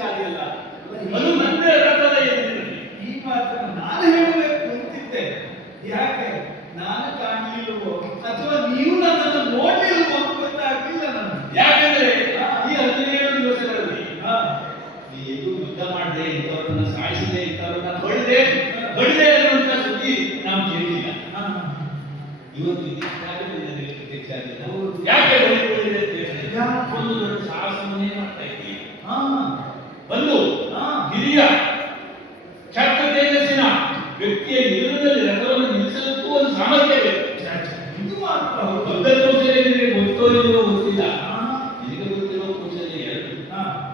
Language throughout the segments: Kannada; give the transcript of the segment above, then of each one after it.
ಸಾಧ್ಯ ಇಲ್ಲ. ಅದು ನನ್ನ ರಥದ ಎದುರಿನಲ್ಲಿ. ಈ ಮಾತನ್ನು ನಾನು ಹೇಳಬೇಕು ಅಂತಿದ್ದೆ. ಯಾಕೆ ನಾನು ಕಾಣಲಿಲ್ಲವೋ ಅಥವಾ ನೀವು ನನ್ನನ್ನು ನೋಡಲಿಲ್ಲವೋ ಅಂತ ಗೊತ್ತಾಗ್ಲಿಲ್ಲ ನನಗೆ. ಯಾಕಂದ್ರೆ ಈ 17 ದಿವಸಗಳಲ್ಲಿ ನೀವು ಯುದ್ಧ ಮಾಡದೆ ಇಂಥವ್ರನ್ನ ಸಾಯಿಸದೆ ಇಂಥವ್ರನ್ನ ಹೊಡೆದೆ ಅನ್ನುವಂಥ ಸುದ್ದಿ ನಾವು ಕೇಳಿಲ್ಲ. ಇವತ್ತು ಪ್ರತ್ಯಕ್ಷ ಆಗಿಲ್ಲ. ಯಾಕೆ ಹೊಡೆದಿದೆ ಅಂತ ಹೇಳಿದ್ರೆ ಒಂದು ದೊಡ್ಡ ಸಾಹಸವನ್ನೇ ಮಾಡ್ತಾ ಇದ್ದೀವಿ. ಒಂದು ಹಿರಿಯ ಛತ್ರ ತೇಜಸ್ಸಿನ ವ್ಯಕ್ತಿಯ ನಿರ್ಣಯದಲ್ಲಿ ರಥವನ್ನು ನಿಲ್ಲಿಸಲಿಕ್ಕೂ ಒಂದು ಸಾಮರ್ಥ್ಯ ಬೇಕು. ಇದು ಮಾತ್ರ ದೊಡ್ಡ ಕೌಶಲ್ಯ ನಿಮಗೆ ಗೊತ್ತೋ ಇಲ್ಲವೋ ಗೊತ್ತಿಲ್ಲ. ನಿಮಗೆ ಗೊತ್ತಿರೋ ಕೌಶಲ್ಯ ಎರಡು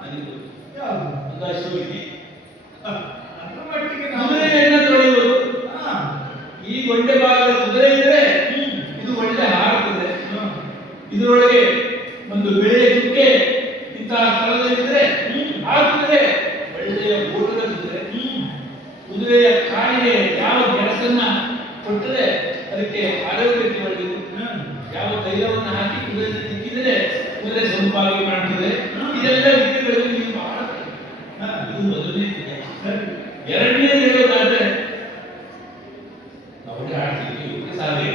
ನನಗೆ ಗೊತ್ತು. ಒಂದು ಅಶ್ವವಿದ್ಯೆ, ಕುದುರೆಯನ್ನ ತೊಳೆಯುವುದು. ಈ ಗೊಂಡೆ ಭಾಗದ ಕುದುರೆ ಇದ್ರೆ ಇದು ಒಳ್ಳೆ ಹಾರುತ್ತದೆ. ಇದರೊಳಗೆ ಒಂದು ಬೆಳ್ಳಿಯ ಚುಕ್ಕೆ ಇಂತಹ ಸ್ಥಳದಲ್ಲಿದ್ರೆ ಆ ಕುದುರೆ ಒಳ್ಳೆಯ ಓಟದ ಕುದುರೆ. ಕುದುರೆಯ ಕಾಲಿಗೆ ಯಾವ ಕೆಲಸನ್ನ ಕೊಟ್ಟರೆ ಅದಕ್ಕೆ ಆರೋಗ್ಯಕ್ಕೆ ಒಳ್ಳೆಯದು. ಯಾವ ತೈಲವನ್ನು ಹಾಕಿ ಕುದುರೆ ತಿಕ್ಕಿದರೆ ಕುದುರೆ ಸೊಂಪಾಗಿ ಕಾಣ್ತದೆ. ಇದೆಲ್ಲ ವಿದ್ಯೆಗಳಲ್ಲಿ ನೀವು ಬಹಳ ಇದು ಮೊದಲನೇ ವಿದ್ಯೆ. ಎರಡನೇದು ಹೇಳೋದಾದ್ರೆ ನಾವು ಆಡ್ತೀವಿ ಸಾಧ್ಯ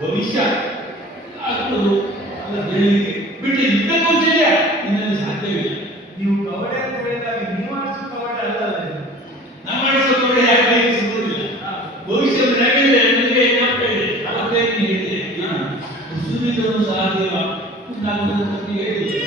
ಭವಿಷ್ಯ ಆಗ್ಬೋದು ಅದರ ಬೆಳವಣಿಗೆ ಬಿಟ್ಟು ಯುದ್ಧ ಕೌಶಲ್ಯ ಇನ್ನೊಂದು ಸಾಧ್ಯವಿಲ್ಲ. ನೀವು ಕವಡೆ ಅಂತ ಹೇಳಿದಾಗ ನೀವು ಆಡಿಸೋ ಕವಡೆ ಅಲ್ಲಲ್ಲ, ನಾವು ಆಡಿಸೋ ಕವಡೆ ಯಾಕೆ ಕೈಗೆ ಸಿಗುವುದಿಲ್ಲ. ಭವಿಷ್ಯ ಯಾಕೆಂದ್ರೆ ನನಗೆ ಏನಾಗ್ತದೆ ಅವತ್ತೇ ಹೇಳಿದೆ ಸುದ್ದಿಗಳನ್ನು ಸಾಧ್ಯ ನಾನು ಹೇಳಿದೆ.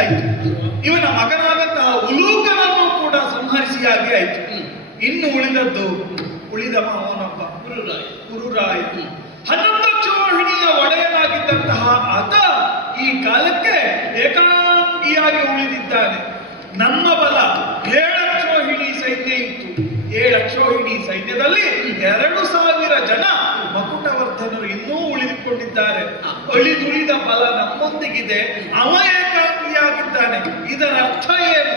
ಆಯಿತು. ಇವನ ಮಗನಾದಂತಹ ಉಲೂಕನನ್ನು ಕೂಡ ಸಂಹರಿಸಿಯಾಗಿ ಆಯಿತು. ಇನ್ನು ಉಳಿದವ ಅವನೊಬ್ಬ ಕುರುರಾಯ. 11 ಕ್ಷೋಹಿಣಿಯ ಒಡೆಯನಾಗಿದ್ದಂತಹ ಆತ ಈ ಕಾಲಕ್ಕೆ ಏಕಾಂಗಿಯಾಗಿ ಉಳಿದಿದ್ದಾನೆ. ನಮ್ಮ ಬಲ 7 ಕ್ಷೋಹಿಣಿ ಸೈನ್ಯ ಇತ್ತು. 7 ಕ್ಷೋಹಿಣಿ ಸೈನ್ಯದಲ್ಲಿ 2,000 ಜನ ಮಕುಟವರ್ಧನರು ಇನ್ನೂ ಉಳಿದುಕೊಂಡಿದ್ದಾರೆ. ಉಳಿದ ಬಲ ನಮ್ಮೊಂದಿಗಿದೆ. ಅವ ಏಕಾಂಗಿಯಾಗಿದ್ದಾನೆ. ಇದರ ಅರ್ಥ ಏನು?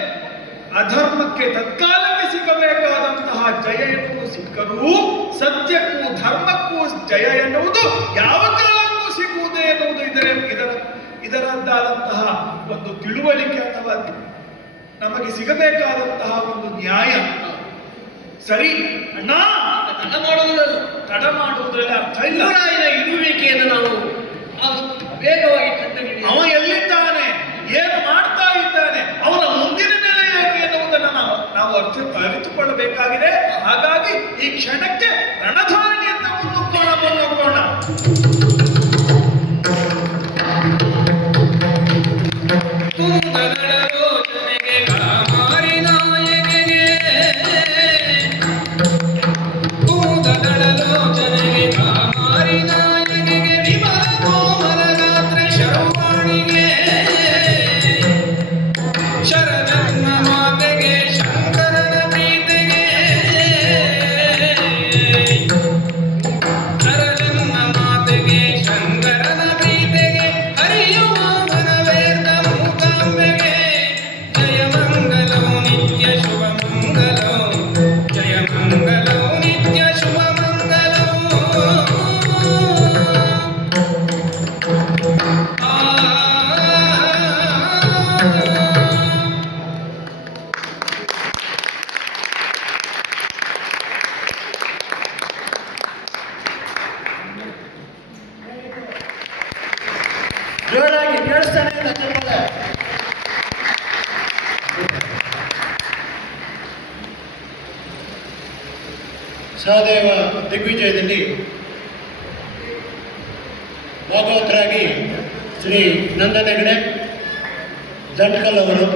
ಅಧರ್ಮಕ್ಕೆ ತತ್ಕಾಲಕ್ಕೆ ಸಿಗಬೇಕಾದಂತಹ ಜಯ ಎನ್ನುವುದು ಸಿಕ್ಕರೂ ಸತ್ಯಕ್ಕೂ ಧರ್ಮಕ್ಕೂ ಜಯ ಎನ್ನುವುದು ಯಾವ ಕಾಲಕ್ಕೂ ಸಿಗುವುದೇ ಎನ್ನುವುದು ಇದರದ್ದಾದಂತಹ ಒಂದು ತಿಳುವಳಿಕೆ ಅಥವಾ ನಮಗೆ ಸಿಗಬೇಕಾದಂತಹ ಒಂದು ನ್ಯಾಯ. ಸರಿ ಅಣ್ಣ, ತಡ ಮಾಡುವುದರಲ್ಲಿ ಅರ್ಥ ಇಲ್ಲ. ಇರುವಿಕೆಯನ್ನು ನಾವು ವೇಗವಾಗಿ ಕಂಡುಹಿಡಿಯ. ಅವ ಎಲ್ಲಿದ್ದಾನೆ, ಏನು ಮಾಡ್ತಾ ಇದ್ದಾನೆ, ಅವನ ಮುಂದಿನ ನೆಲೆ ಏನು ಎನ್ನುವುದನ್ನು ನಾವು ಅರಿತುಕೊಳ್ಳಬೇಕಾಗಿದೆ. ಹಾಗಾಗಿ ಈ ಕ್ಷಣಕ್ಕೆ ರಣಧಾರಿಯಿಂದ ಮುನ್ನುಗ್ಗೋಣ. ಜೋರಾಗಿ ಕೇಳಿಸ್ತಾನೆ ಇಲ್ಲ ಚಪ್ಪಳೆ. ಸಹದೇವ ದಿಗ್ವಿಜಯದಲ್ಲಿ ಭಾಗವತರಾಗಿ ಶ್ರೀ ನಂದನ ಹೆಗಡೆ ದಂಡ್ಕಲ್ ಅವರು.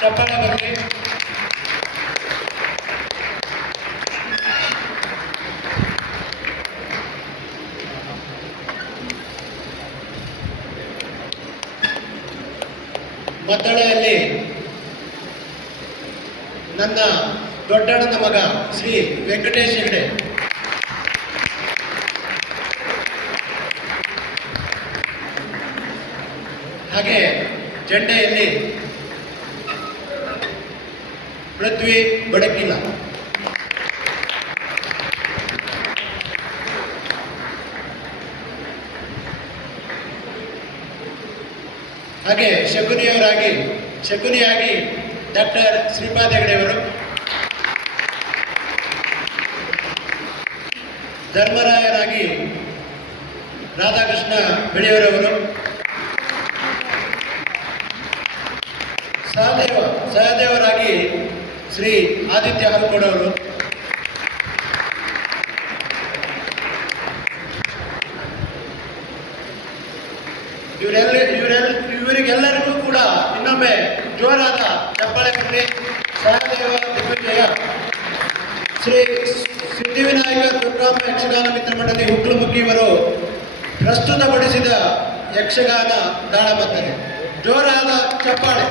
ಚಪ್ಪಾಳೆ ಬರಲಿ. ಮದ್ದಳೆಯಲ್ಲಿ ನನ್ನ ದೊಡ್ಡಣ್ಣನ ಮಗ ಶ್ರೀ ವೆಂಕಟೇಶ್ ಹೆಗಡೆ, ಹಾಗೆ ಜೆಂಡೆಯಲ್ಲಿ ಪೃಥ್ವಿ ಬಡಕಿಲ್ಲ, ಹಾಗೆ ಶಕುನಿಯಾಗಿ ಡಾಕ್ಟರ್ ಶ್ರೀಪಾದ್ ಹೆಗಡೆಯವರು, ಧರ್ಮರಾಯರಾಗಿ ರಾಧಾಕೃಷ್ಣ ಬೆಳೆಯವರವರು, ಸಹದೇವರಾಗಿ ಶ್ರೀ ಆದಿತ್ಯ ಹಲ್ಕೋಡವರು, ಇವರಿಗೆಲ್ಲರಿಗೂ ಕೂಡ ಇನ್ನೊಮ್ಮೆ ಜೋರಾದ ಚಪ್ಪಾಳೆ ಕೊಡಿ. ಸಹದೇವ ದಿಗ್ವಿಜಯ ಶ್ರೀ ಸಿದ್ಧಿವಿನಾಯಕ ದುರ್ಗಾಂಬ ಯಕ್ಷಗಾನ ಮಿತ್ರ ಮಂಡಳಿ ಹುಟ್ಟುಮುಖಿಯವರು ಪ್ರಸ್ತುತಪಡಿಸಿದ ಯಕ್ಷಗಾನ ತಾಳಬದ್ಧತೆ. ಜೋರಾದ ಚಪ್ಪಾಳೆ.